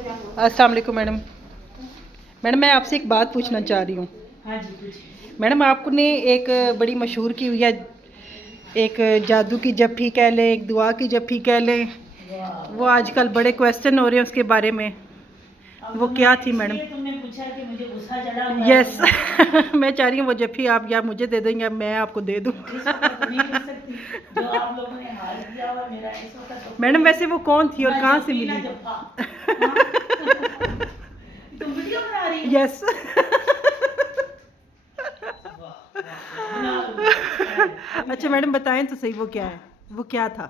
अस्सलाम वालेकुम madam. Madam मैं आपसे एक बात पूछना चाह रही हूँ। हाँ जी पूछिए। मैडम आपने एक बड़ी मशहूर की हुई है, एक जादू की जप्फी कह लें, एक दुआ की जप्फी कह लें, वो आजकल बड़े क्वेश्चन हो रहे हैं उसके बारे में। वो क्या थी मैडम? तुमने पूछा कि मुझे गुस्सा चढ़ा हुआ है यस मैं चाह रही हूँ वो जप्फी आप या मुझे दे देंगे या मैं आपको दे दूँ। जो आप लोगों ने हाल किया हुआ मेरा इस वक्त तो मैडम वैसे वो कौन थी और कहाँ से मिली? तुम वीडियो बना रही हो? यस अच्छा मैडम बताएं तो सही वो क्या है, वो क्या था?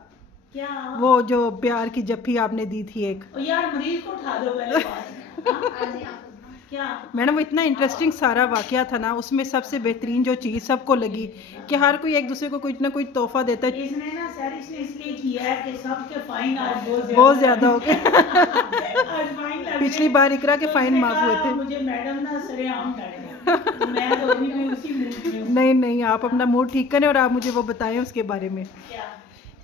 क्या वो जो प्यार की जप्फी आपने दी थी एक। ओ यार मरीज को उठा दो पहले बात में। क्या मैडम वो इतना इंटरेस्टिंग सारा वाकया था ना, उसमें सबसे बेहतरीन जो चीज़ सबको लगी कि हर कोई एक दूसरे को कुछ ना कुछ तोहफा देता है। इसने ना सर इसने इसलिए किया है कि सबके फाइन आज बहुत ज़्यादा हो गए आज फाइन लग पिछली बार इकरा के फाइन माफ हुए थे। मुझे मैडम ना सरेआम डांटे तो मैं तो अभी भी उसी मूड में हूं। नहीं नहीं आप अपना मूड ठीक करें और आप मुझे वो बताएं उसके बारे में क्या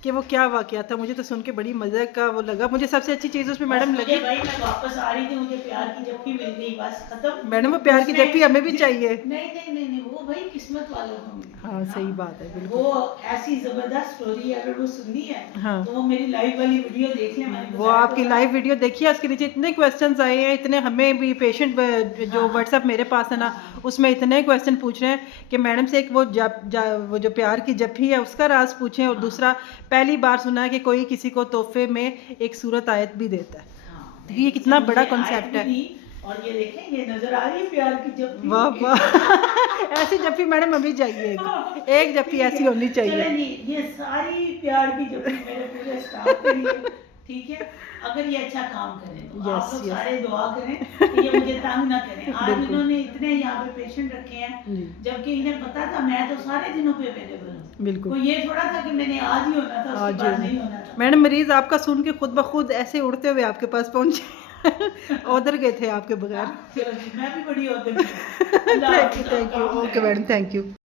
कि वो क्या वाकया था। मुझे तो सुन के बड़ी मज़े का वो लगा। मुझे सबसे अच्छी चीज़ उसमें मैडम लगी, भाई मैं वापस आ रही थी, मुझे प्यार की जप्फी मिल गई, बस खत्म। मैडम वो प्यार की जप्फी हमें भी चाहिए। नहीं वो भाई किस्मत वालों को मिलती है। हाँ सही बात है बिल्कुल। वो ऐसी जबरदस्त स्टोरी है, अगर वो सुननी है हाँ तो वो मेरी लाइव वाली वीडियो देख लें। मैंने वो आपकी लाइव वीडियो देखिए, उसके नीचे इतने क्वेश्चंस आए हैं, इतने हमें भी पेशेंट जो व्हाट्सएप मेरे पास है ना उसमें इतने क्वेश्चन पूछ रहे हैं कि मैडम से एक वो वो जो प्यार की जप्फी है उसका राज पूछें, और दूसरा पहली बार सुना है कि कोई किसी को तोहफे में एक सूरत आयत भी देता है। तो ये कितना बड़ा कॉन्सेप्ट है। और ये देखें ये नजर आ रही है प्यार की जप्फी। वाह वाह ऐसी जप्फी मैडम अभी चाहिए, एक जप्फी ऐसी होनी चाहिए। ये सारी प्यार की जप्फी मेरे पूरे स्टाफ के लिए, ठीक है। अगर ये अच्छा काम करें तो आप लोग सारे दुआ करें कि ये मुझे तंग ना करें। आज इन्होंने इतने यहाँ पे पेशेंट रखे हैं, जबकि इन्हें पता था मैं तो सारे दिनों पे अवेलेबल हूँ। बिल्कुल तो ये थोड़ा था कि मैंने आज ही होना था, उसके बाद नहीं होना था। मैडम मरीज आपका सुन के खुद ब खुद ऐसे उड़ते हुए आपके पास पहुंचे उधर गए थे आपके बगैर। मैं भी बड़ी होती thank you okay madam thank you.